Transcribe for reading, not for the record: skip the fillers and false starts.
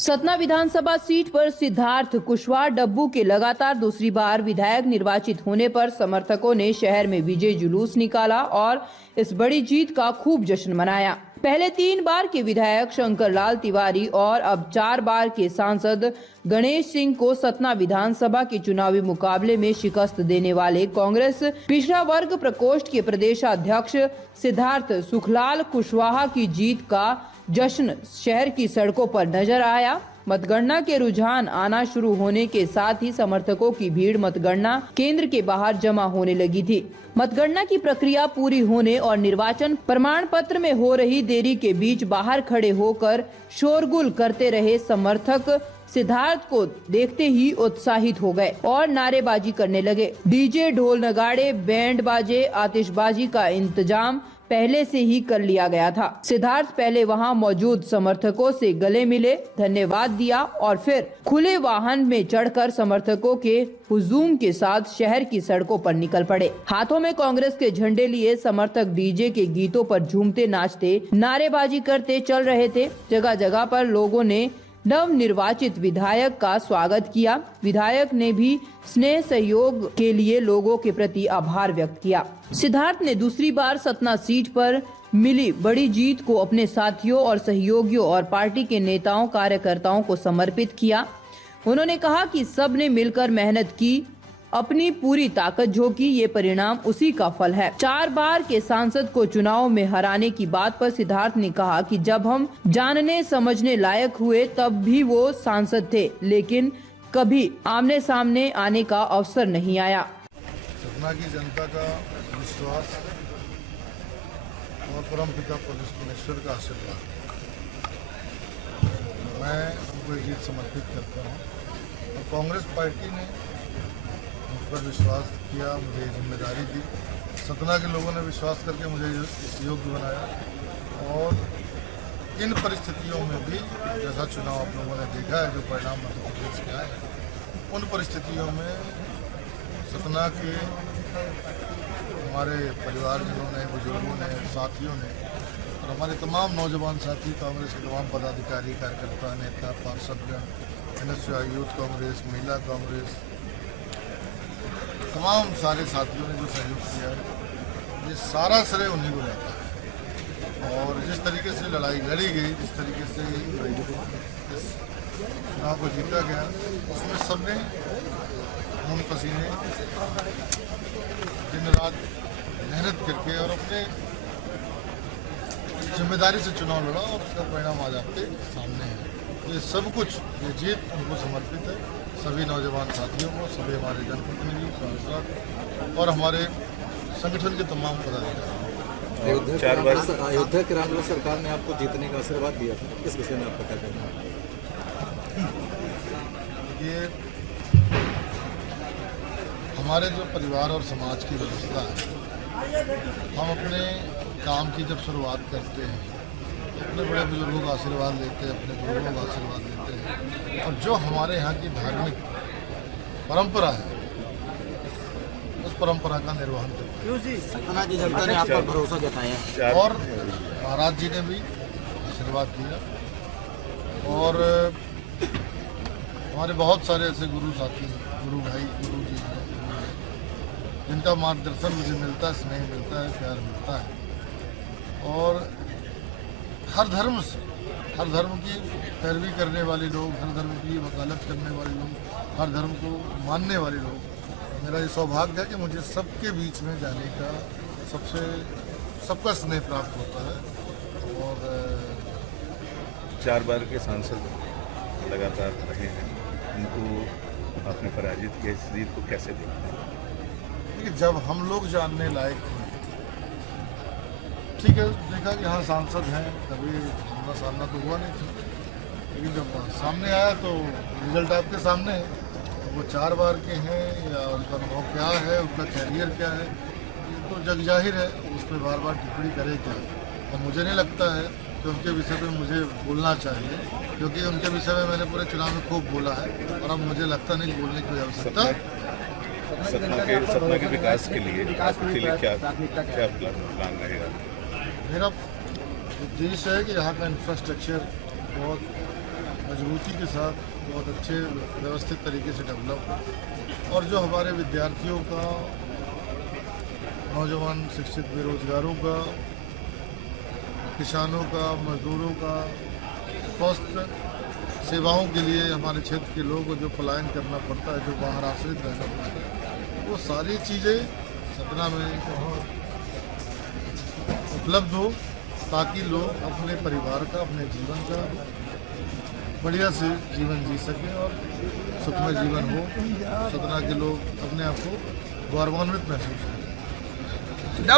सतना विधानसभा seat पर सिद्धार्थ कुशवाहा डब्बू के लगातार दूसरी बार विधायक निर्वाचित होने पर समर्थकों ने शहर में विजय जुलूस निकाला और इस बड़ी जीत का खूब जश्न मनाया। पहले 3 बार के विधायक शंकर लाल तिवारी और अब 4 बार के सांसद गणेश सिंह को सतना विधानसभा के चुनावी मुकाबले में शिकस्त देने वाले कांग्रेस पिछड़ा वर्ग प्रकोष्ठ के प्रदेशाध्यक्ष सिद्धार्थ सुखलाल कुशवाहा की जीत का जश्न शहर की सड़कों पर नजर आया। मतगणना के रुझान आना शुरू होने के साथ ही समर्थकों की भीड़ मतगणना केंद्र के बाहर जमा होने लगी थी। मतगणना की प्रक्रिया पूरी होने और निर्वाचन प्रमाण पत्र में हो रही देरी के बीच बाहर खड़े होकर शोरगुल करते रहे समर्थक सिद्धार्थ को देखते ही उत्साहित हो गए और नारेबाजी करने लगे। डीजे, ढोल नगाड़े, बैंड बाजे, आतिशबाजी का इंतजाम पहले से ही कर लिया गया था। सिद्धार्थ पहले वहां मौजूद समर्थकों से गले मिले, धन्यवाद दिया और फिर खुले वाहन में चढ़कर समर्थकों के हुजूम के साथ शहर की सड़कों पर निकल पड़े। हाथों में कांग्रेस के झंडे लिए समर्थक डीजे के गीतों पर झूमते नाचते नारेबाजी करते चल रहे थे। जगह जगह पर लोगों ने नव निर्वाचित विधायक का स्वागत किया। विधायक ने भी स्नेह सहयोग के लिए लोगों के प्रति आभार व्यक्त किया। सिद्धार्थ ने दूसरी बार सतना सीट पर मिली बड़ी जीत को अपने साथियों और सहयोगियों और पार्टी के नेताओं कार्यकर्ताओं को समर्पित किया। उन्होंने कहा कि सब ने मिलकर मेहनत की, अपनी पूरी ताकत झोंकी, ये परिणाम उसी का फल है। 4 बार के सांसद को चुनाव में हराने की बात पर सिद्धार्थ ने कहा कि जब हम जानने समझने लायक हुए तब भी वो सांसद थे, लेकिन कभी आमने सामने आने का अवसर नहीं आया। सतना की जनता का विश्वास और परमपिता परमेश्वर का आशीर्वाद, मैं उनको ये जीत समर्पित करता हूँ। और कांग्रेस पार्टी ने मुझ पर विश्वास किया, मुझे जिम्मेदारी दी। सतना के लोगों ने विश्वास करके मुझे इस योग्य बनाया और इन परिस्थितियों में भी जैसा चुनाव आप लोगों ने देखा है, जो परिणाम मध्य प्रदेश के आए, उन परिस्थितियों में सतना के हमारे परिवारजनों ने, बुजुर्गों ने, साथियों ने और हमारे तमाम नौजवान साथी, कांग्रेस के तमाम पदाधिकारी, कार्यकर्ता, नेता, पार्षदगण, NSY यूथ कांग्रेस, महिला कांग्रेस, तमाम सारे साथियों ने जो सहयोग किया है, ये सारा श्रेय उन्हीं को रहता है। और जिस तरीके से लड़ाई लड़ी गई, जिस तरीके से इस चुनाव को जीता गया, उसमें सबने खून पसीने, दिन रात मेहनत करके और अपने जिम्मेदारी से चुनाव लड़ा और उसका परिणाम आज आपके सामने है। तो ये सब कुछ, ये जीत उनको समर्पित है, सभी नौजवान साथियों को, सभी हमारे जनप्रतिनिधि, सांसद और हमारे संगठन के तमाम पदाधिकारी। अयोध्या के राम सरकार ने आपको जीतने का आशीर्वाद दिया था, इस विषय में आपका क्या कहना है? ये हमारे जो परिवार और समाज की व्यवस्था है, हम अपने काम की जब शुरुआत करते हैं तो अपने बड़े बुजुर्गों का आशीर्वाद लेते हैं, अपने गुरुओं का आशीर्वाद लेते हैं और जो हमारे यहाँ की धार्मिक परंपरा है उस परंपरा का निर्वहन करते हैं। सतना की जनता ने आप पर भरोसा जताया और महाराज जी ने भी आशीर्वाद दिया और हमारे बहुत सारे ऐसे गुरु साथी, गुरु भाई, गुरु जी हैं जिनका मार्गदर्शन मुझे मिलता है, स्नेह मिलता है, प्यार मिलता है। और हर धर्म से, हर धर्म की पैरवी करने वाले लोग, हर धर्म की वकालत करने वाले लोग, हर धर्म को मानने वाले लोग, मेरा ये सौभाग्य है कि मुझे सबके बीच में जाने का सबका स्नेह प्राप्त होता है। और 4 बार के सांसद लगातार रहे हैं, उनको आपने पराजित किया, इस जीत को कैसे देखते हैं? देखिए, जब हम लोग जानने लायक थे, ठीक है, देखा कि हाँ सांसद हैं, कभी हमारा सामना तो हुआ नहीं था, लेकिन जब सामने आया तो रिजल्ट आपके सामने है। वो 4 बार के हैं या उनका अनुभव क्या है, उनका कैरियर क्या है, ये तो जग जाहिर है, उस पर बार बार टिप्पणी करे क्या। और मुझे नहीं लगता है कि उनके विषय में मुझे बोलना चाहिए, क्योंकि उनके विषय में मैंने पूरे चुनाव में खूब बोला है और अब मुझे लगता नहीं बोलने की आवश्यकता। सतना के विकास के लिए क्या प्लान रहेगा? मेरा उद्देश्य है कि यहाँ का इंफ्रास्ट्रक्चर बहुत मजबूती के साथ बहुत अच्छे व्यवस्थित तरीके से डेवलप हो, और जो हमारे विद्यार्थियों का, नौजवान शिक्षित बेरोजगारों का, किसानों का, मजदूरों का, स्वास्थ्य सेवाओं के लिए हमारे क्षेत्र के लोगों को जो पलायन करना पड़ता है, जो बाहर आश्रित रहना पड़ता है, वो सारी चीज़ें सतना में उपलब्ध हो, ताकि लोग अपने परिवार का, अपने जीवन का बढ़िया से जीवन जी सकें और सुखमय जीवन हो। सतना के लोग अपने आप को गौरवान्वित महसूस करें।